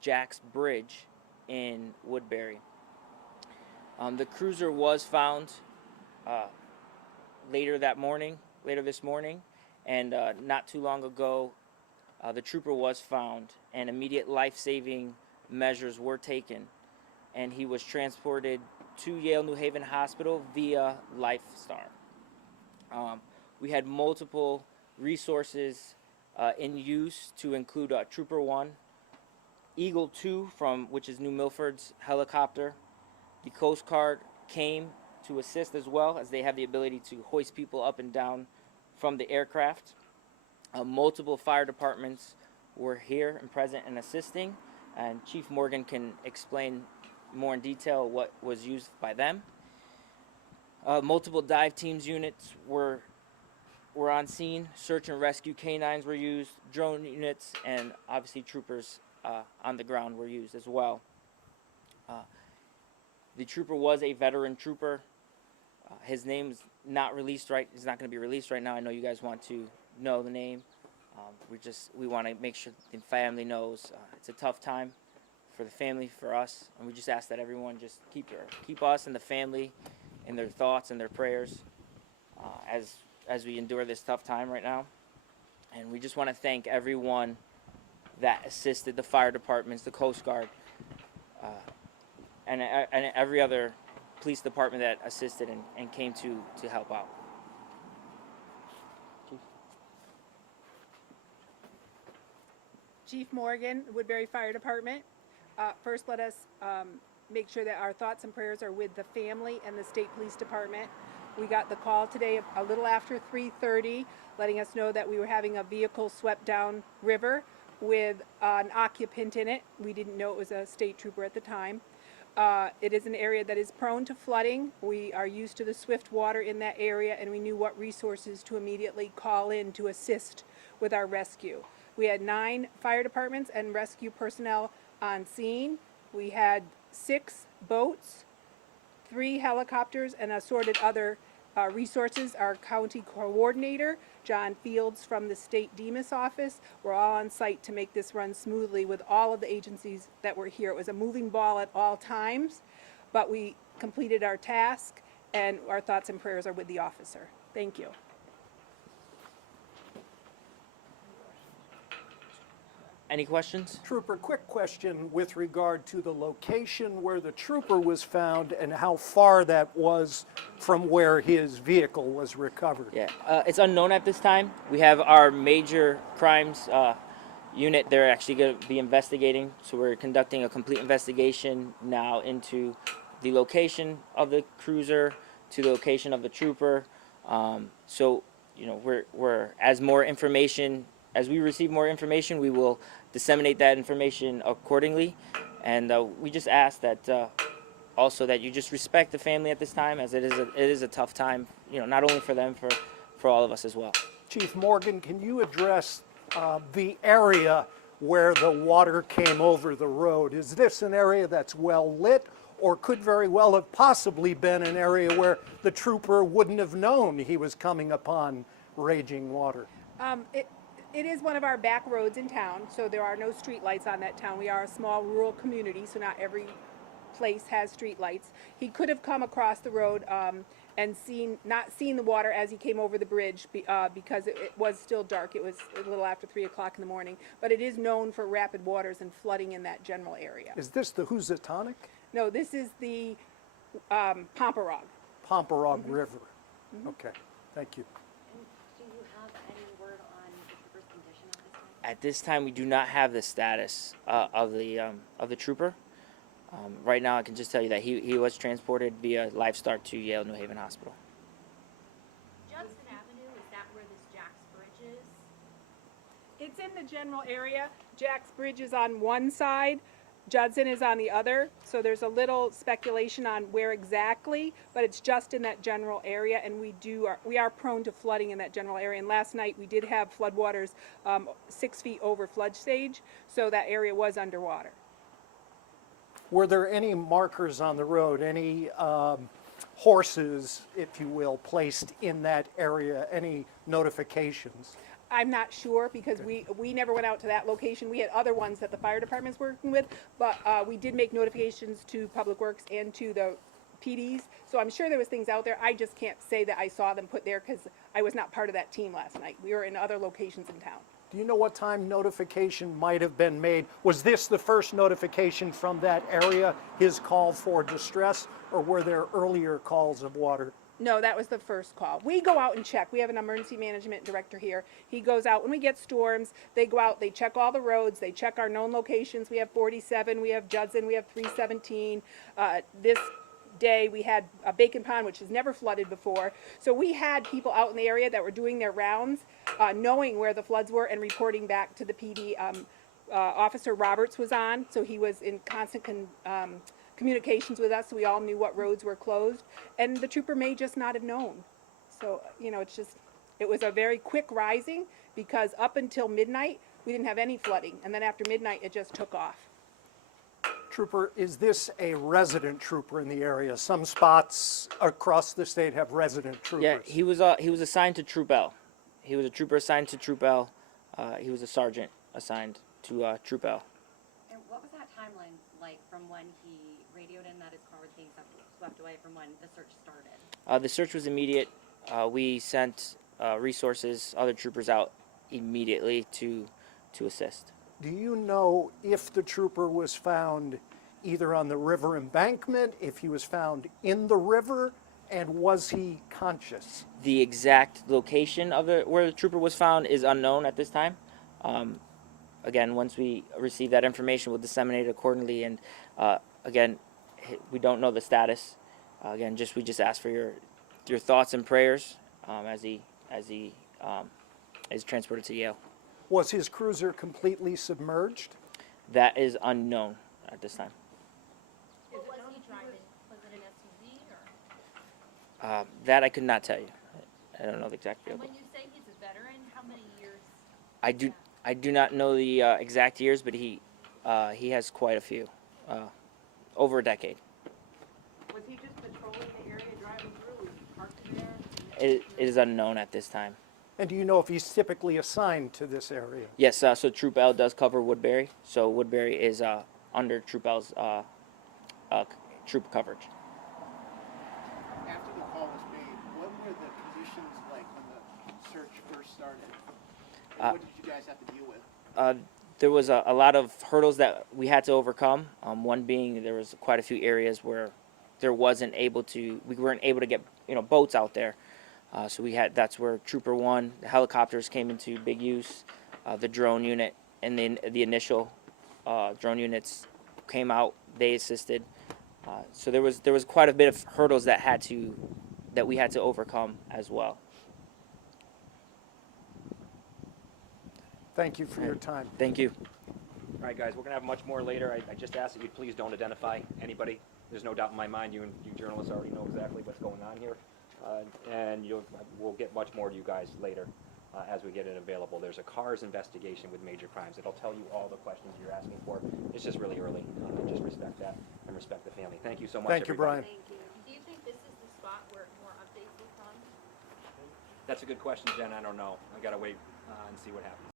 Jack's Bridge in Woodbury. The cruiser was found later this morning, and not too long ago, the trooper was found, and immediate life-saving measures were taken, and he was transported to Yale New Haven Hospital via Lifestar. We had multiple resources in use to include Trooper 1, Eagle 2 which is New Milford's helicopter. The Coast Guard came to assist as well, as they have the ability to hoist people up and down from the aircraft. Multiple fire departments were here and present and assisting, and Chief Morgan can explain more in detail what was used by them. Multiple dive teams units were on scene. Search and rescue canines were used. Drone units and obviously troopers on the ground were used as well. The trooper was a veteran trooper. His name's not released right. It's not going to be released right now. I know you guys want to know the name. We want to make sure the family knows. It's a tough time for the family, for us, and we just ask that everyone just keep us and the family in their thoughts and their prayers as we endure this tough time right now. And we just want to thank everyone that assisted, the fire departments, the Coast Guard, and every other police department that assisted and came to help out. Chief Morgan, Woodbury Fire Department. First, let us make sure that our thoughts and prayers are with the family and the State Police Department. We got the call today a little after 3:30, letting us know that we were having a vehicle swept down river with an occupant in it. We didn't know it was a state trooper at the time. It is an area that is prone to flooding. We are used to the swift water in that area, and we knew what resources to immediately call in to assist with our rescue. We had 9 fire departments and rescue personnel on scene. We had 6 boats, 3 helicopters, and assorted other resources. Our county coordinator, John Fields from the State DEMIS office, were all on site to make this run smoothly with all of the agencies that were here. It was a moving ball at all times, but we completed our task, and our thoughts and prayers are with the officer. Thank you. Any questions? Trooper, quick question with regard to the location where the trooper was found and how far that was from where his vehicle was recovered. Yeah, it's unknown at this time. We have our major crimes unit. They're actually going to be investigating, so we're conducting a complete investigation now into the location of the cruiser, to the location of the trooper. So, you know, as we receive more information, we will disseminate that information accordingly. And we just ask that also that you just respect the family at this time, as it is a tough time, you know, not only for them, for all of us as well. Chief Morgan, can you address the area where the water came over the road? Is this an area that's well lit, or could very well have possibly been an area where the trooper wouldn't have known he was coming upon raging water? It is one of our back roads in town, so there are no street lights on that town. We are a small rural community, so not every place has street lights. He could have come across the road and not seen the water as he came over the bridge because it was still dark. It was a little after 3 o'clock in the morning, but it is known for rapid waters and flooding in that general area. Is this the Housatonic? No, this is the Pomparog. Pomparog River. Okay, thank you. At this time, we do not have the status of the trooper. Right now, I can just tell you that he was transported via Lifestar to Yale New Haven Hospital. Judson Avenue, is that where this Jack's Bridge is? It's in the general area. Jack's Bridge is on one side, Judson is on the other, so there's a little speculation on where exactly, but it's just in that general area, and we are prone to flooding in that general area. And last night we did have floodwaters 6 feet over flood stage, so that area was underwater. Were there any markers on the road, any horses, if you will, placed in that area, any notifications? I'm not sure because we never went out to that location. We had other ones that the fire department's working with, but we did make notifications to Public Works and to the PDs. So I'm sure there was things out there. I just can't say that I saw them put there because I was not part of that team last night. We were in other locations in town. Do you know what time notification might have been made? Was this the first notification from that area, his call for distress, or were there earlier calls of water? No, that was the first call. We go out and check. We have an emergency management director here. He goes out when we get storms. They go out, they check all the roads, they check our known locations. We have 47, we have Judson, we have 317. This day we had a Bacon Pond, which has never flooded before. So we had people out in the area that were doing their rounds, knowing where the floods were and reporting back to the PD. Officer Roberts was on, so he was in constant communications with us, so we all knew what roads were closed, and the trooper may just not have known. So, you know, it was a very quick rising because up until midnight, we didn't have any flooding, and then after midnight, it just took off. Trooper, is this a resident trooper in the area? Some spots across the state have resident troopers. Yeah, he was assigned to Troop L. He was a trooper assigned to Troop L. He was a sergeant assigned to Troop L. And what was that timeline like from when he radioed in that his car was being swept away from when the search started? The search was immediate. We sent resources, other troopers out immediately to assist. Do you know if the trooper was found either on the river embankment, if he was found in the river, and was he conscious? The exact location of where the trooper was found is unknown at this time. Again, once we receive that information, we'll disseminate it accordingly. And again, we don't know the status. Again, we just ask for your thoughts and prayers as he is transported to Yale. Was his cruiser completely submerged? That is unknown at this time. What was he driving? Was it an SUV or? That I could not tell you. I don't know the exact And vehicle. when you say he's a veteran, how many years? I do not know the exact years, but he has quite a few, over a decade. Was he just patrolling the area, driving through, was he parked there? It is unknown at this time. And do you know if he's typically assigned to this area? Yes, so Troop L does cover Woodbury, so Woodbury is under Troop L's troop coverage. After the call was made, what were the conditions like when the search first started? And what did you guys have to deal with? There was a lot of hurdles that we had to overcome. One being there was quite a few areas where we weren't able to get boats out there. So that's where Trooper 1, the helicopters came into big use, the drone unit, and then the initial drone units came out. They assisted. So there was quite a bit of hurdles that we had to overcome as well. Thank you for your time. Thank you. All right, guys, we're going to have much more later. I just ask that you please don't identify anybody. There's no doubt in my mind you journalists already know exactly what's going on here. And we'll get much more to you guys later as we get it available. There's a CARS investigation with major crimes. It'll tell you all the questions you're asking for. It's just really early. Just respect that and respect the family. Thank you so much, Thank you, everybody. Brian. Thank you. Do you think this is the spot where more updates will come? That's a good question, Jen. I don't know. I got to wait and see what happens.